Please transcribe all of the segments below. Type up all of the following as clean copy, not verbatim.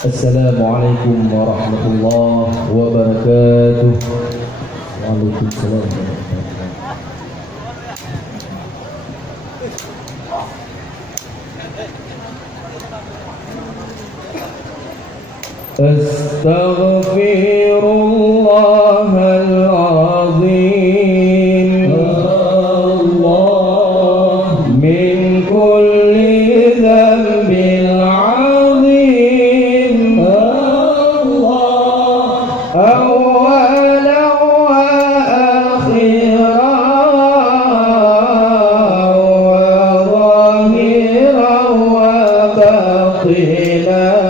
Assalamualaikum warahmatullahi wabarakatuh. Waalaikumsalam warahmatullahi Astaghfirullahal azim Allah min kulli dhanbin azim Allah awwalan wa akhiran wa zahiran wa batinan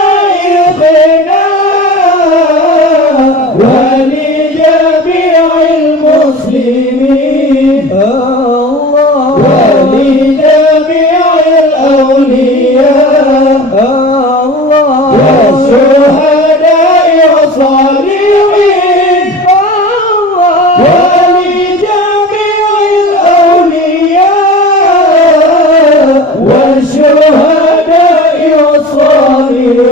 ولمشايخنا ولجميع ولجميع الأولياء والشهداء والصالحين ولجميع الأولياء والشهداء والصالحين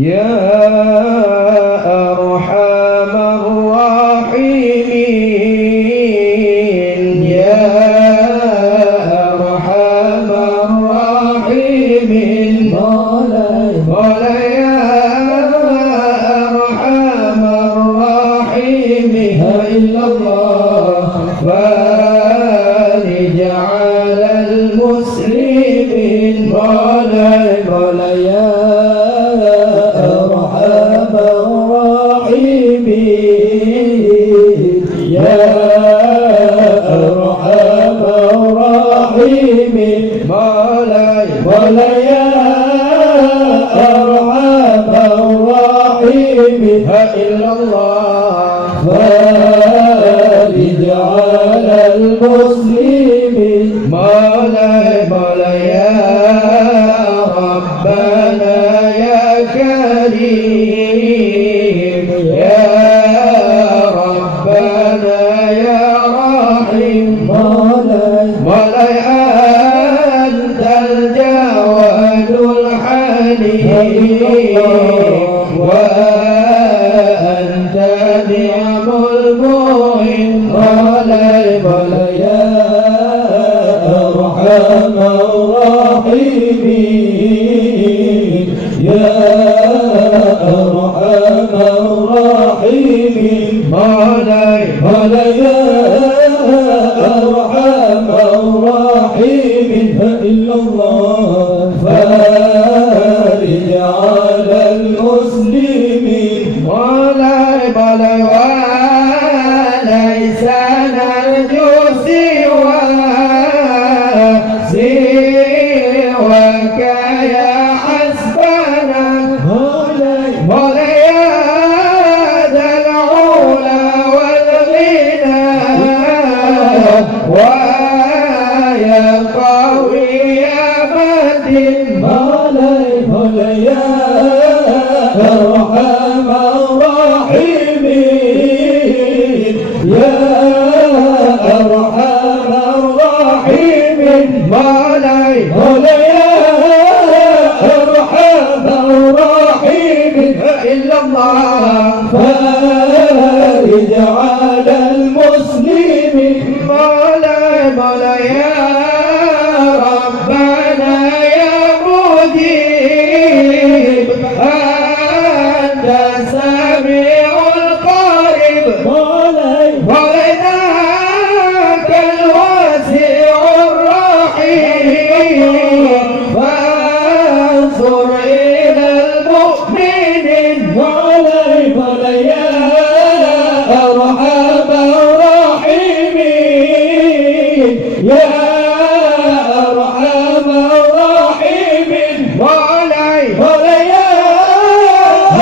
يا أرحم الراحمين يا أرحم الراحمين مولاي يا أرحم الراحمين إلا الله فارج على المسلمين مولاي يا أرحم الراحمين يا أرحم الراحمين مولاي يا أرحم الراحمين إلا الله فارج على المسلمين مولاي يا ربنا يا كريم يا ربنا يا رحيم مولاي أنت الجواد الحليم وأنت نعم المعين مولاي يا أرحم الراحمين يا أرحم الراحمين مولاي يا أرحم الراحمين إلا الله فارج على المسلمين مولاي وليس نرجو سواك يا حسبنا مولاي يا ذا العلا والغنى ويا قوي يا متين مولاي يا أرحم الراحمين يا أرحم الراحمين مولاي يا أرحم الراحمين إلا الله فارج على المسلمين مولاي يا ربنا يا مجيب أنت سميع القريب مولاي ذاك الواسع الرحيم فانصر إلى المؤمنين مولاي يا أرحم الراحمين يا أرحم الراحمين مولاي يا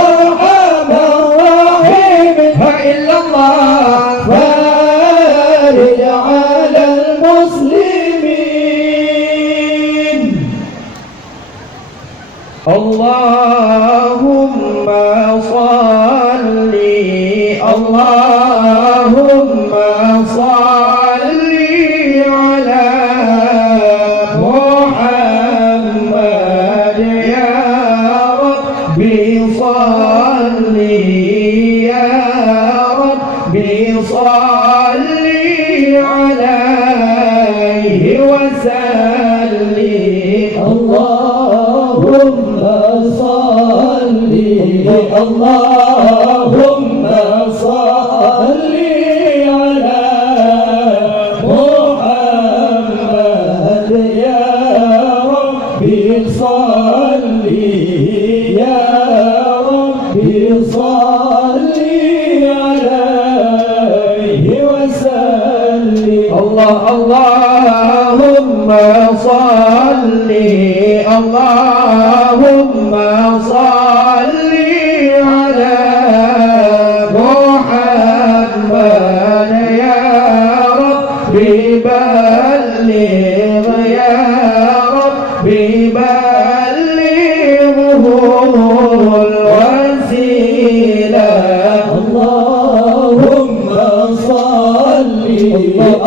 أرحم الراحمين إلا الله فارج على المسلمين اللهم صل على محمد يا ربي صل يا ربي صل عليه وسلم اللهم صل اللهم صل على محمد يا ربي صل يا ربي صل عليه وسلم اللهم صل اللهم صل على الوسيلة اللهم صل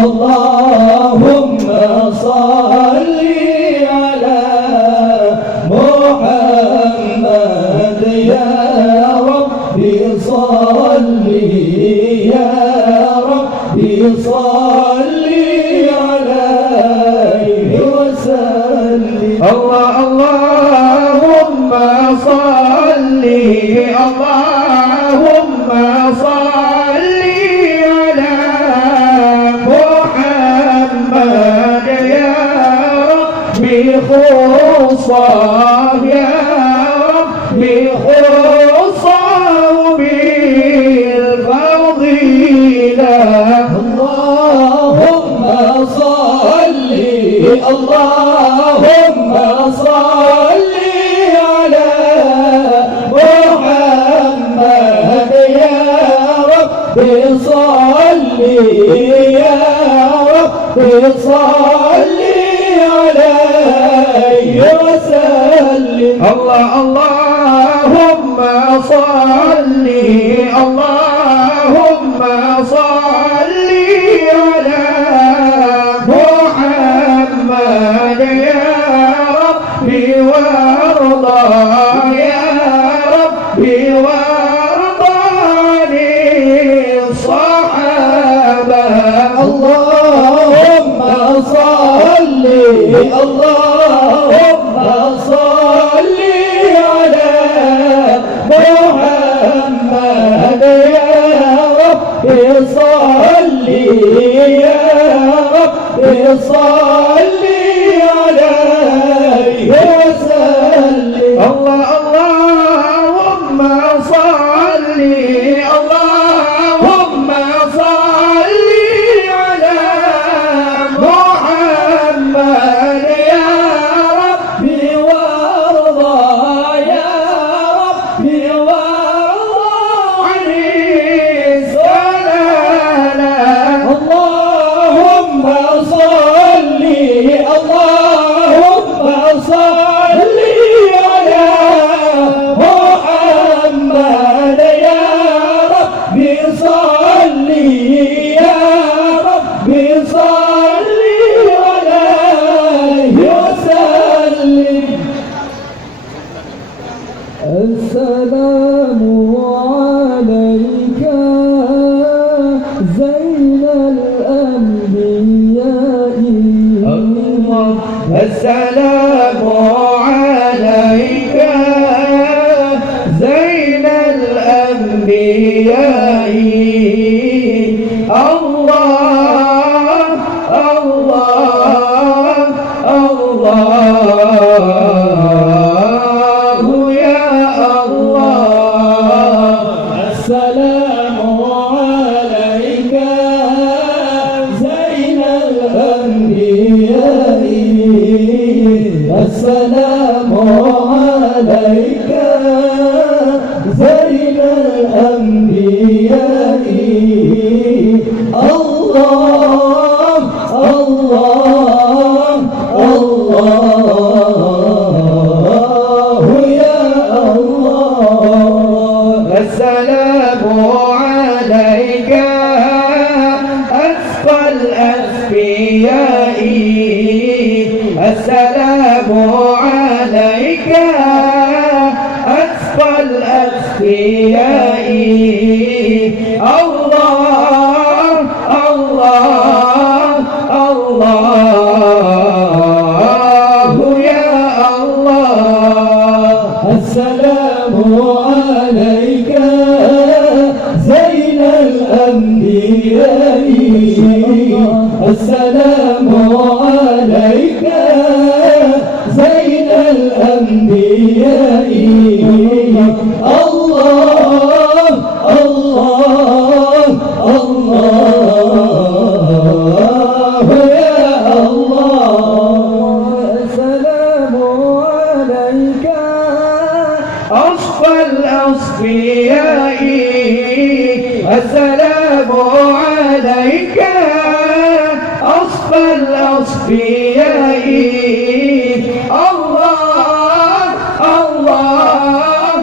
اللهم صل على محمد يا ربي صل يا ربي صل عليه وسلم اللهم صل اللهم صل على محمد يا ربي خصه يا ربي خصه بالفضيلة اللهم صل اللهم صل على محمد يا ربي صل يا ربي صل عليه وسلم اللهم صل اللهم صل على محمد يا ربي وارضى يا ربي وارضى عن الصحابة اللهم صل اللهم صل على محمد يا ربي صل يا ربي صل عليه وسلم اللهم صل اللهم صل على محمد يا ربي وارضى يا ربي وارضى عن السلالة اللهم صل اللهم صل على محمد يا ربي صل يا ربي صل عليه وسلم السلام عليك زين الأنبياء السلام عليك زين الأنبياء الله الله الله يا الله السلام عليك زين الأنبياء السلام عليك زين الأنبياء الله الله الله يا الله السلام عليك أسقى الأسفياء السلام عليك أسقى الأسفياء الله الله الله يا الله السلام عليك زين الأنبياء السلام عليك زين الأنبياء الله الله الله يا الله السلام عليك أصفى الأصفياء السلام عليك أصفى الأصفياء الله الله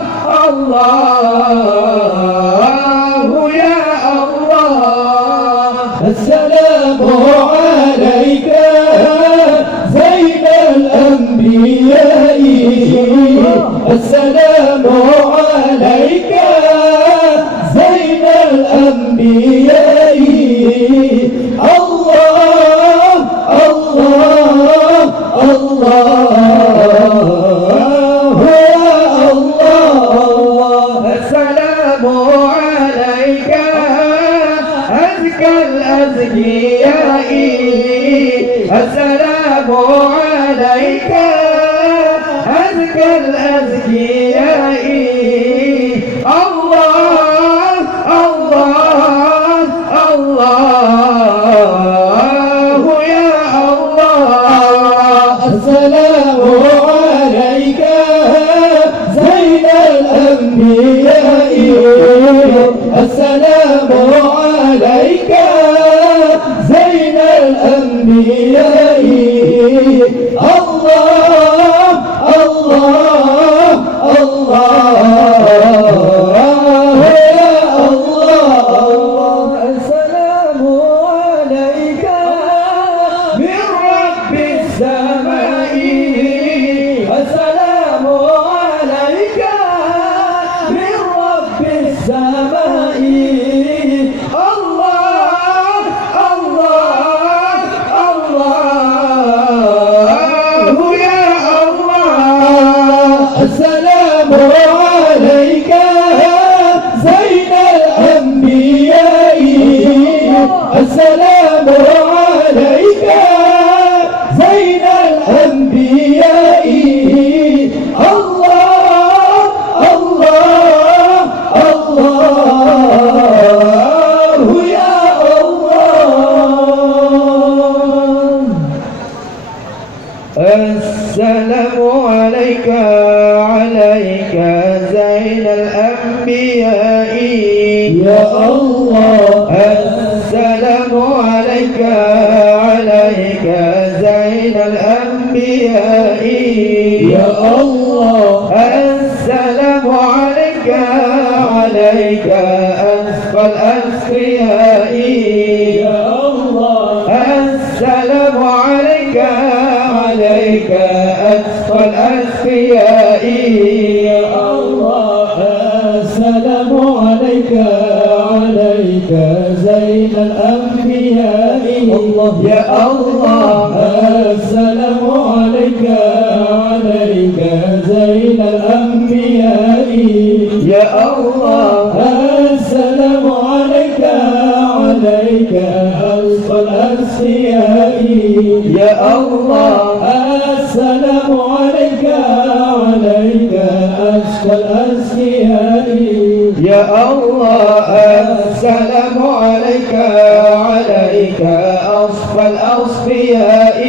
عليك زين الأنبياء الله الله الله يا الله السلام عليك أزكى الأزكياء السلام عليك أزكى الأزكياء الله الله الله يا الله السلام عليك زين الأنبياء السلام عليك زين الأنبياء الله الله الله يا الله السلام عليك من رب السماء السلام عليك من رب السماء الله الله الله يا الله السلام عليك زين الأنبياء السلام عليك زين الأنبياء الله الله الله يا الله السلام عليك عليك زين الأنبياء يا الله السلام عليك عليك زين الأنبياء يا الله السلام عليك عليك أزكى الأزكياء يا الله السلام عليك عليك أزكى الأزكياء يا الله السلام عليك عليك زين الأنبياء الله يا الله السلام عليك عليك زين الأنبياء يا الله السلام عليك عليك أزكى الأزكياء يا الله السلام عليك عليك أزكى الأزكياء يا الله السلام عليك عليك أصفى الأصفياء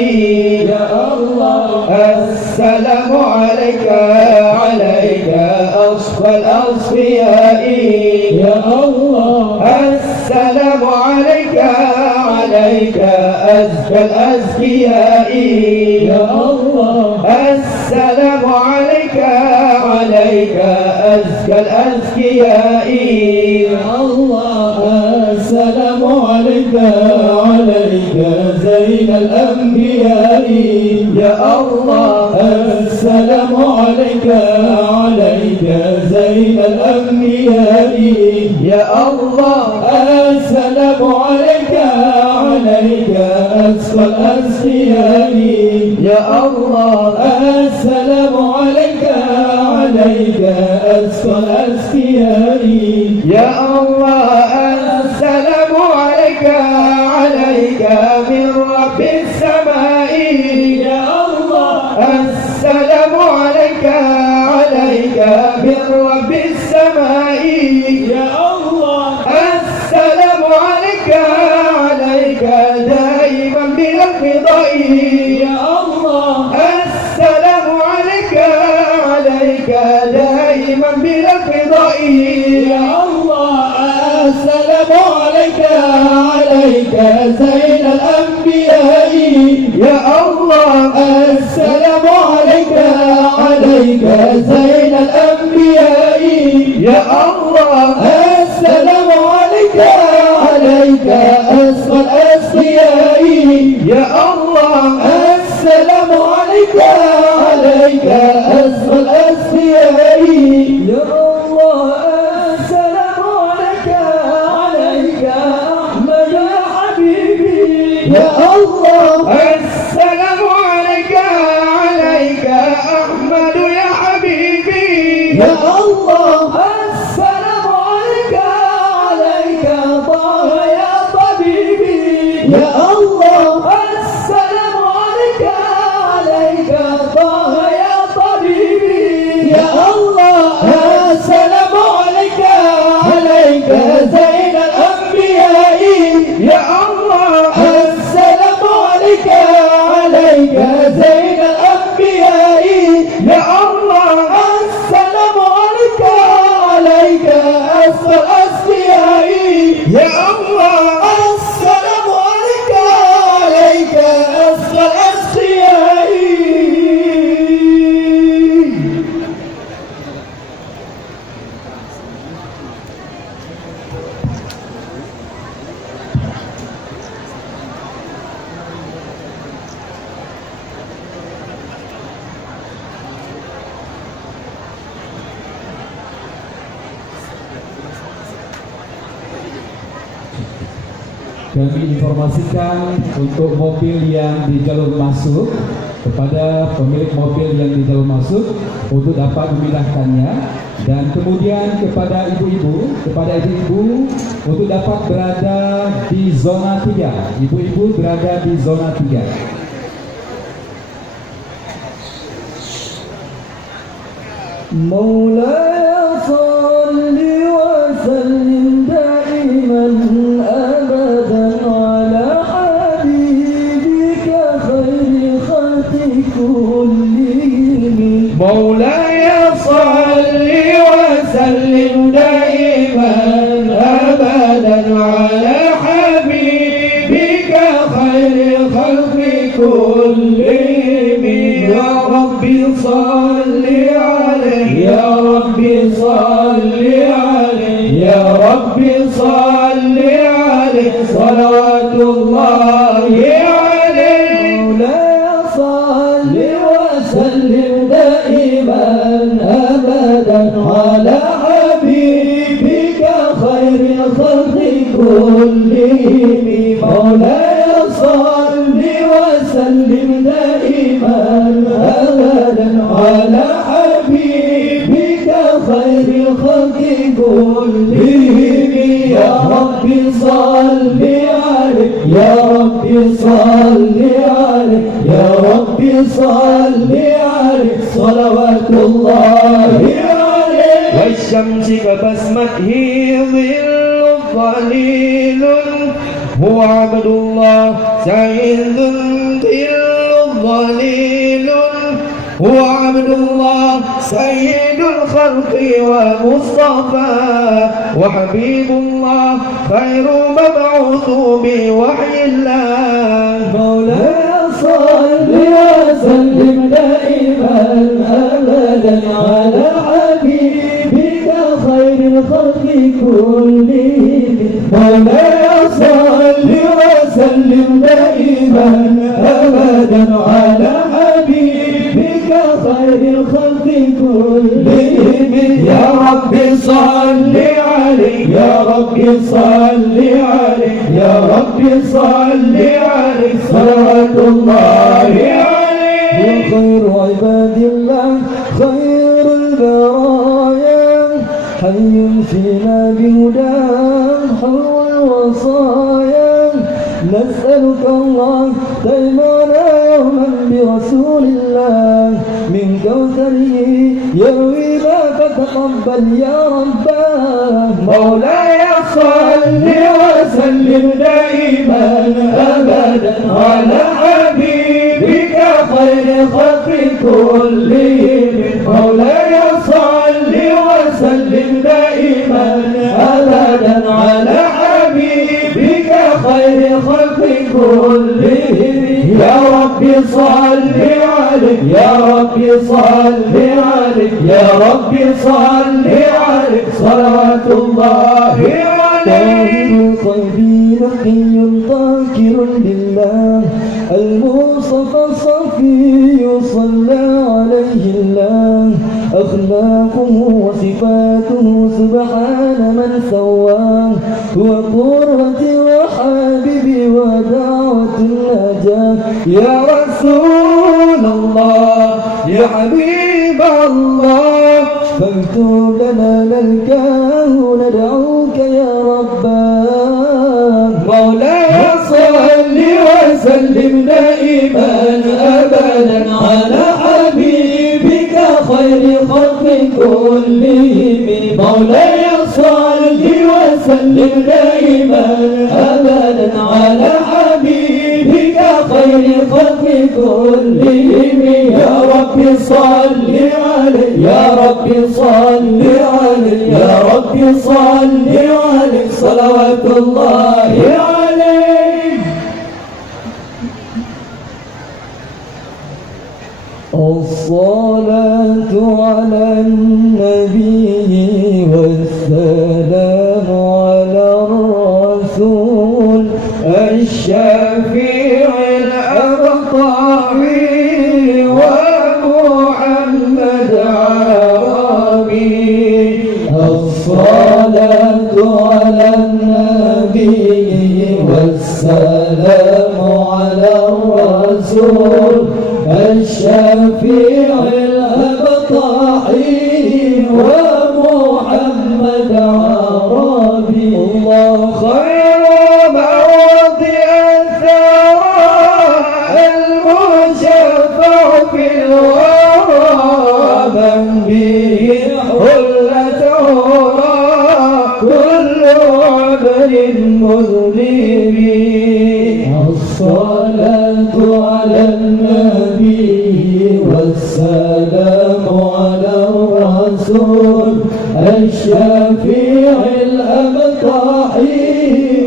يا الله السلام عليك عليك أصفى الأصفياء يا الله السلام عليك عليك أزكى الأزكياء يا الله السلام عليك عليك أزكى الأزكياء يا الله السلام عليك عليك زين الأنبياء يا الله السلام عليك عليك زين الأنبياء يا الله السلام عليك عليك أزكى الأزكياء يا الله السلام عليك عليك أزكى الأزكياء يا الله السلام عليك عليك من رب السماء يا الله السلام عليك عليك من رب السماء يا الله السلام عليك عليك دائما بلا انقضاء يا الله السلام عليك عليك دائما بلا انقضاء يا الله السلام عليك عليك زين الأنبياء يا الله السلام عليك عليك زين الأنبياء يا الله السلام عليك عليك أزكى الأزكياء يا الله السلام عليك عليك أزكى الأزكياء يا الله يا الله السلام عليك أحمد يا حبيبي يا الله السلام عليك طه يا طبيبي يا الله السلام عليك طه يا طبيبي يا الله السلام عليك زين الأنبياء يا الله السلام عليك زين الأنبياء يا الله السلام عليك أسقى الأسقياء يا الله السلام عليك أسقى الأسقياء. Kami informasikan untuk mobil yang di jalur masuk kepada pemilik mobil yang di jalur masuk untuk dapat memindahkannya, dan kemudian kepada ibu-ibu untuk dapat berada di zona 3. Ibu-ibu berada di zona 3. مولاي صل وسلم دائما أبدا على حبيبك خير خلق كلهم. مولاي صل وسلم دائما أبدا على حبيبك خير خلق كلهم. يا ربي صل يا ربي صل عليه يا ربي صل عليه صلوات الله عليه. مولاي صل وسلم دائما أبدا على حبيبك خير الخلق كلهم. مولاي صل وسلم دائما أبدا على خير الخلق كلهم. يا ربي صل عليه يا ربي صل عليه يا ربي صل عليه صلوات الله عليه. والشمس كبسمته ظل ظليل هو عبد الله سعيد ظل ظليل هو عبد الله سيد الخلق ومصطفى وحبيب الله خير مبعوث بوحي الله. مولاي صل وسلم دائما أبدا على حبيبك خير الخلق كلهم. مولاي صل وسلم دائما أبدا على حبيبك خير الخلق كلهم. يا ربي صل عليه يا ربي صل عليه يا ربي صل عليه صلوات الله عليه. وخير عباد الله خير البرايا حي فينا بهداه حلو الوصايا. نسألك الله دائما يوما برسول الله من كوثره يروي ما فتقبل يا رباه. مولاي صل وسلم دائما أبدا على حبيبك خير خلق كلهم. مولاي صل وسلم دائما أبدا على حبيبك خير خلق كلهم. يا ربي صل عليه يا ربي صل عليه يا ربي صل عليه صلوات الله عليه. قلبي نقي طاهر لله المصطفى الصفي صلى عليه الله. أخلاقه وصفاته سبحان من سواه. هو قرتي وحبيبي ودعوة يا رسول الله يا حبيب الله فاكتب لنا نلقاه ندعوك يا رباه مولاي صل وسلم دائما أبدا على حبيبك خير خلق كلهم مولاي صل وسلم دائما أبدا على حبيبك خير خلق كلهم يا رب صل عليه يا رب صل عليه يا رب صل عليه صلوات الله عليه الصلاة على النبي والسلام على الرسول الشفيع الأبطحي ومحمد عربي الصلاة على النبي والسلام على الرسول الشفيع الأبطحي ومحمد عربي الله خير موضع الثراء المشفع في الورى من به حلته كل عمر مذنب الصلاة على النبي والسلام على الرسول الشفيع الأبطحي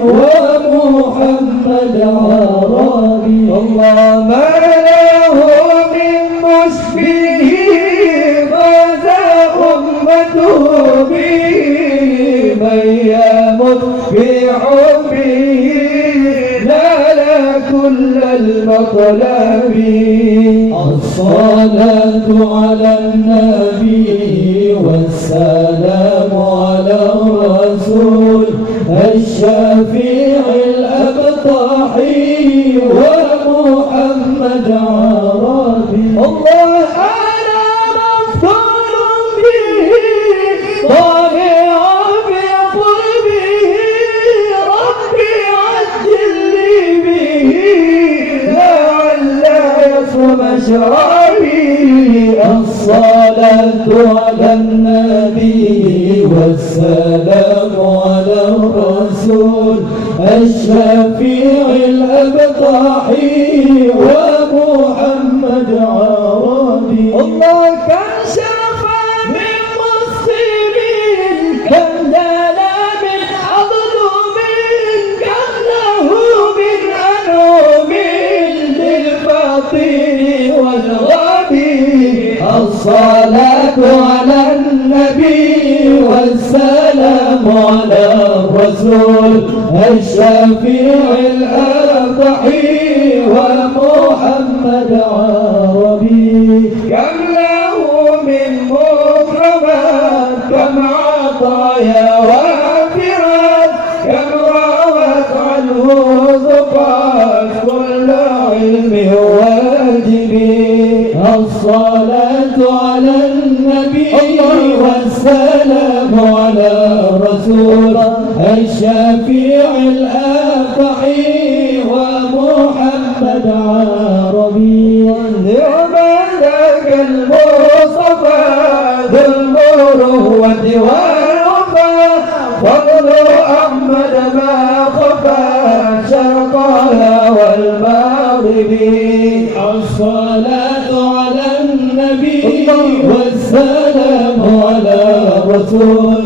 ومحمد عربي الله ما له من مشبه غزا أمته به من يمت بحبه نال كل المطلب الصلاة على النبي والسلام على الرسول الشفيع الأبطحي ومحمد عربي الله أنا مفتون به طائع بقربه ربي عجل لي به لعل يصوم شرابي الصلاة على النبي والسلام على الرسول الشفيع الأبطحي ومحمد عربي الله كان شرفا من مسلمين كان لنا من مظلومين كان له من أنوم للفقير والغبي الصلاة على النبي والسلام على الرسول الشفيع الأبطحي ومحمد عربي كم له من مكرمات كم عطايا وافرات كم روت عنه زقات كل علم واجبي الصلاة على النبي والسلام على الرسول الشفيع الأبطحي ومحمد عربي نعم ذاك المصطفى ذو المروة والوفا فضل أحمد ما خفى شرقها والمغربي الصلاة على النبي والسلام على الرسول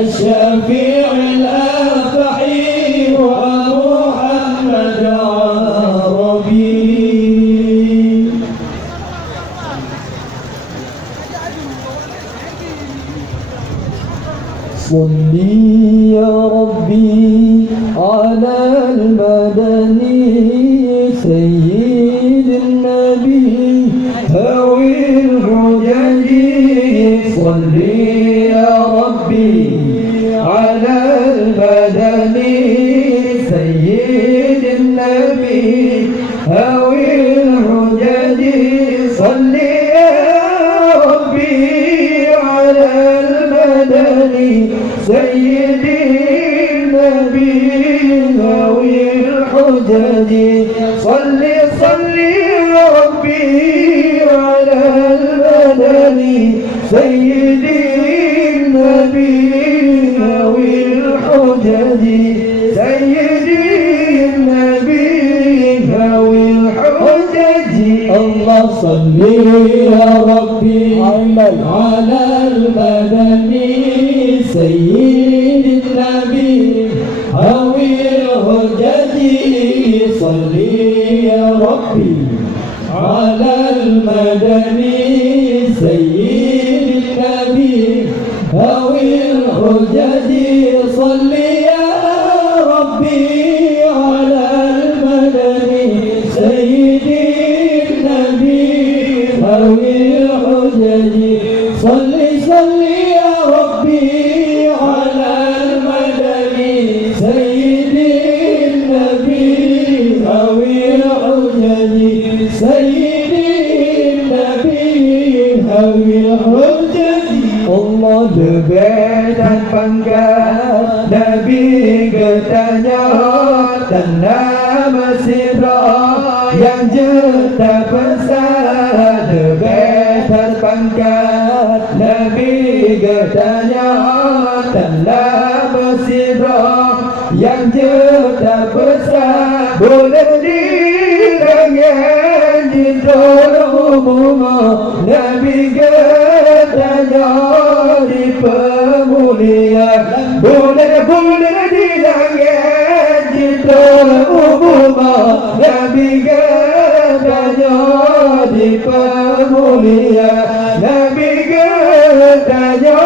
الشفيع الأبطحي ومحمد عربي صلي يا ربي على المدني سيد النبي هوي الحجج صلي يا ربي على المدني سيد النبي هوي الحجج صل صل يا ربي على المدني سيدي النبي ذوي الحجج سيدي النبي ذوي الحجج الله صل يا ربي على المدني سيد النبي هوي الحجج صل يا ربي على المدني سيد النبي هوي الحجج صل يا ربي على المدني سيد النبي هوي الحجج صل صل يا ربي على المدني سيد النبي هوي الحجج سيد النبي هوي الحجج Allah lebih dan bangga Nabi katanya dan nama sirra yang jeta besar lebih dan bangga Nabi katanya dan nama sirra yang jeta besar boleh didengar di dalam Nabi katanya di pemulihan boleh dilanggar di dalam umat Nabi katanya di pemulihan Nabi katanya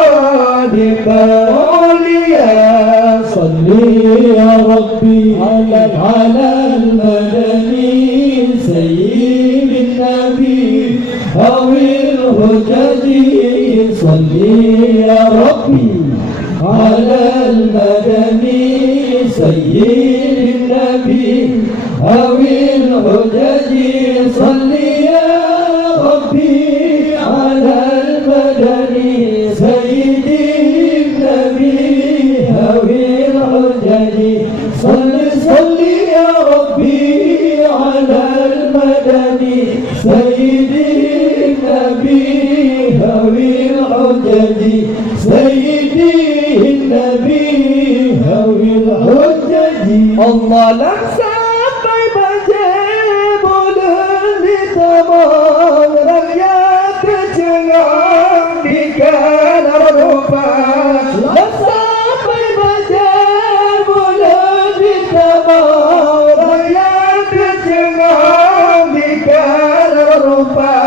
di pemulihan صلي يا ربي على المدني سيد النبي هوي الحجج صلي يا ربي على المدني سيد النبي هوي الحجج صلي يا ربي على المدني سيد النبي هوي الحجج صل صل يا ربي على المدني سيد النبي هوي الحجج سيد النبي هوي الحجج Allah lang sampai boleh ditabang rakyat kecengang di kanan rupa lang sampai boleh ditabang rakyat kecengang di kanan rupa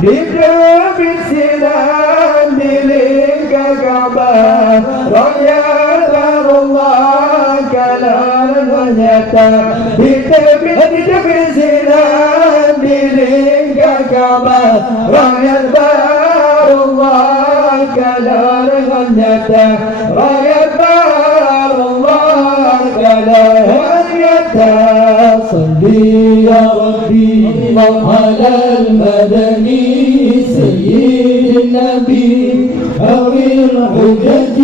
di debit sinan di lingkar Ka'bah rakyat Allah kalam nyata di debit sinan di lingkar Ka'bah rakyat Allah kalam nyata rakyat Allah kalam nyata صلي يا ربي على المدني سيد النبي هوي الحجج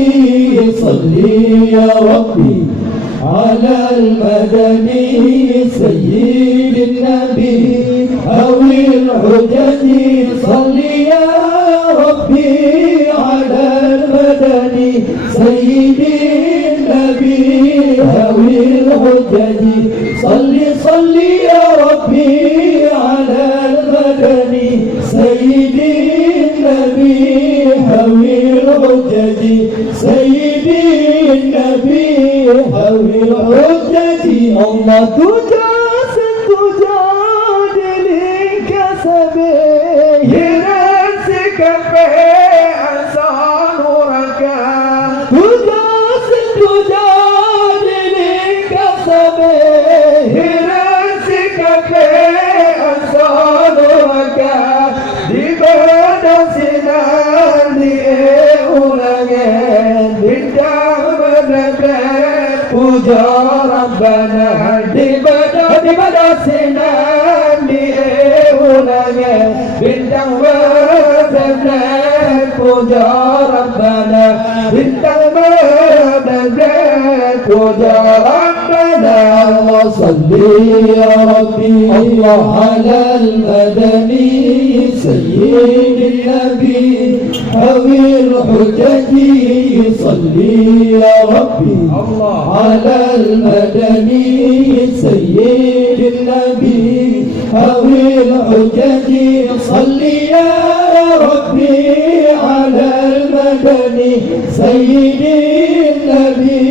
صلي يا ربي على المدني سيد النبي هوي الحجج صلي يا ربي على المدني سيد النبي هوي الحجج صلي صلي يا ربي على المدني سيد النبي هوي الحجج سيد النبي هوي الحجج Allah tuja dilinka sabe hiran sikape asanuraka tuja dilinka sabe hiran sikape asanuraka di badan sinan di ulangan bintang berbeda puja Rabbana di badan sinan di ulangan bintang berbeda puja Rabbana bintang berbeda puja Rabbana Allah صل يا ربي على المدني سيد النبي حوي الحجج صل يا ربي على المدني سيد النبي حوي الحجج صل يا ربي على المدني سيد النبي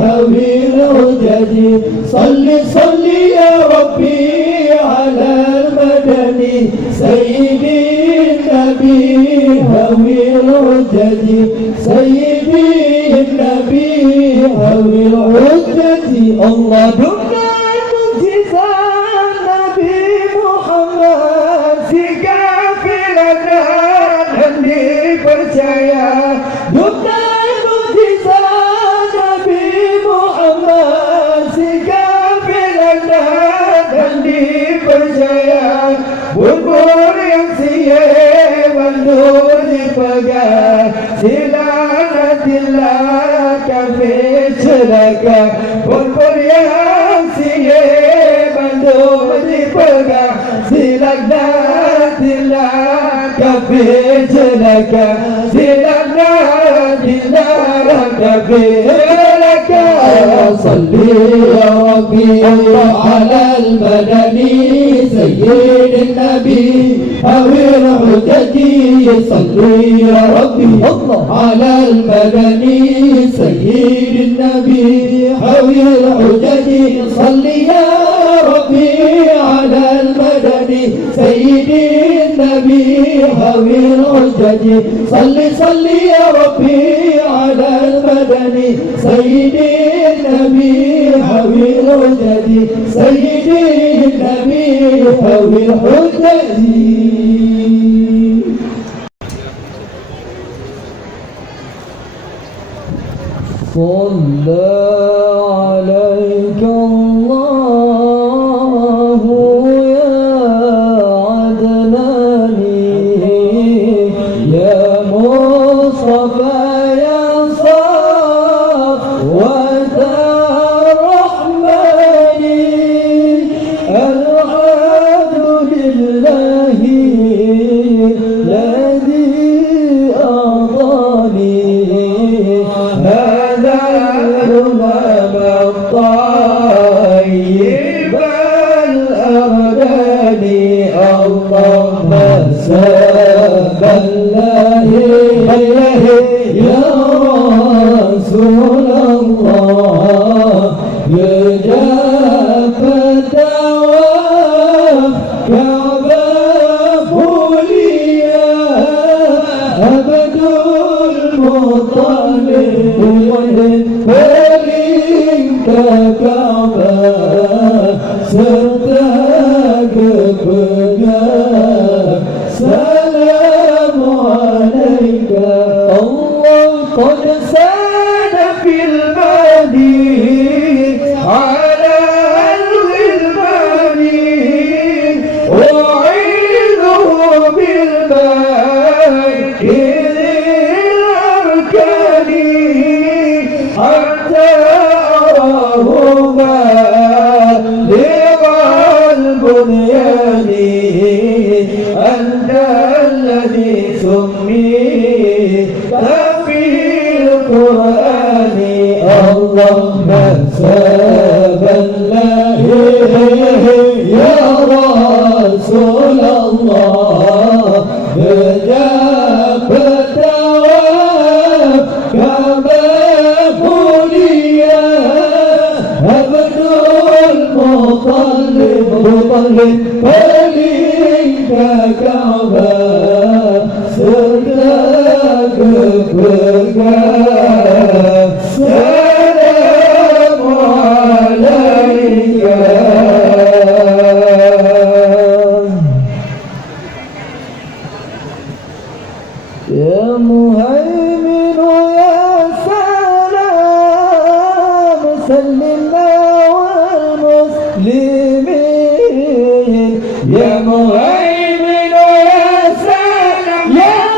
حوي الحجج صل يا ربي على المدني سيد النبي حوي الحجج سيد النبي حوي الحجج الله دمنا المعجزات نبي محمد سكافلنا عندي percaya dumna mujizat Nabi Muhammad sikafilanna dan dipercaya bumbur yang siap bandur dipegang silanatillah kafe celaka bumbur yang siap bandur dipegang silanatillah kafe celaka silanatillah kafe celaka صل يا ربي على المدني سيد النبي حوي الحجج صل يا ربي على المدني سيد النبي حوي الحجج صل يا ربي على المدني سيد النبي حوي الحجج صل يا ربي على المدني سيد النبي حوي الحجج سيد النبي حوي الحجج صلى عليك الله يا عدناني يا مصطفى يا صفوة الرحمن الحمد لله الذي أعطاني هذا الغنم الطيب الأغناني اللهم سب الله يا رسول الله يجاب الدوام كعبة فوليا أبد المطلب فلنك كعبة سرتك بقى سلام عليك الله قد ساد في المدين على الغلمان وعيده بالبيت الأركان حتى أراه بالغ البنيان أنت الذي سميت في القرآن اللهم سب الله يا رسول الله بجاب الدوام كما فوليا أبد المطلب فلنك كعبة سرتك بقى سلام عليك يا مهيمن يا سلام سلمنا والمسلمين يا مهيمن يا سلام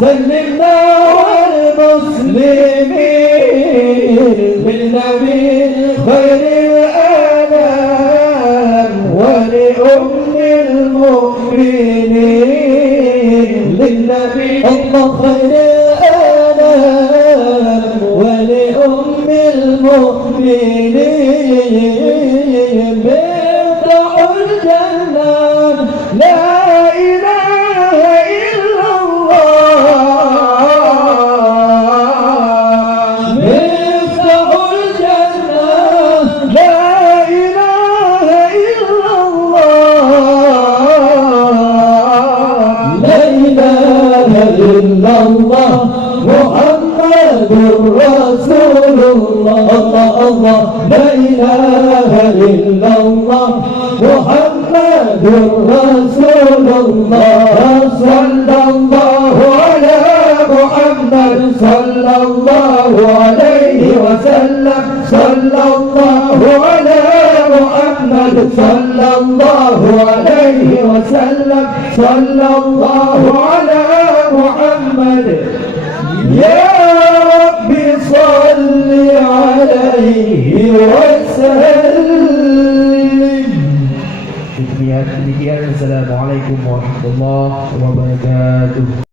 سلمنا والمسلمين بالنبي خير الآن الله خير الأنام ولأم المؤمنين مفتاح الجنة لا إله إلا الله مفتاح الجنة لا إله إلا الله لا إله إلا الله محمد رسول الله الله الله لا إله إلا الله محمد رسول الله صلى الله على محمد صلى الله عليه وسلم صلى الله على محمد صلى الله عليه وسلم صلى الله على محمد يا رب صل عليه وسلم. Demikian, Assalamualaikum warahmatullahi wabarakatuh.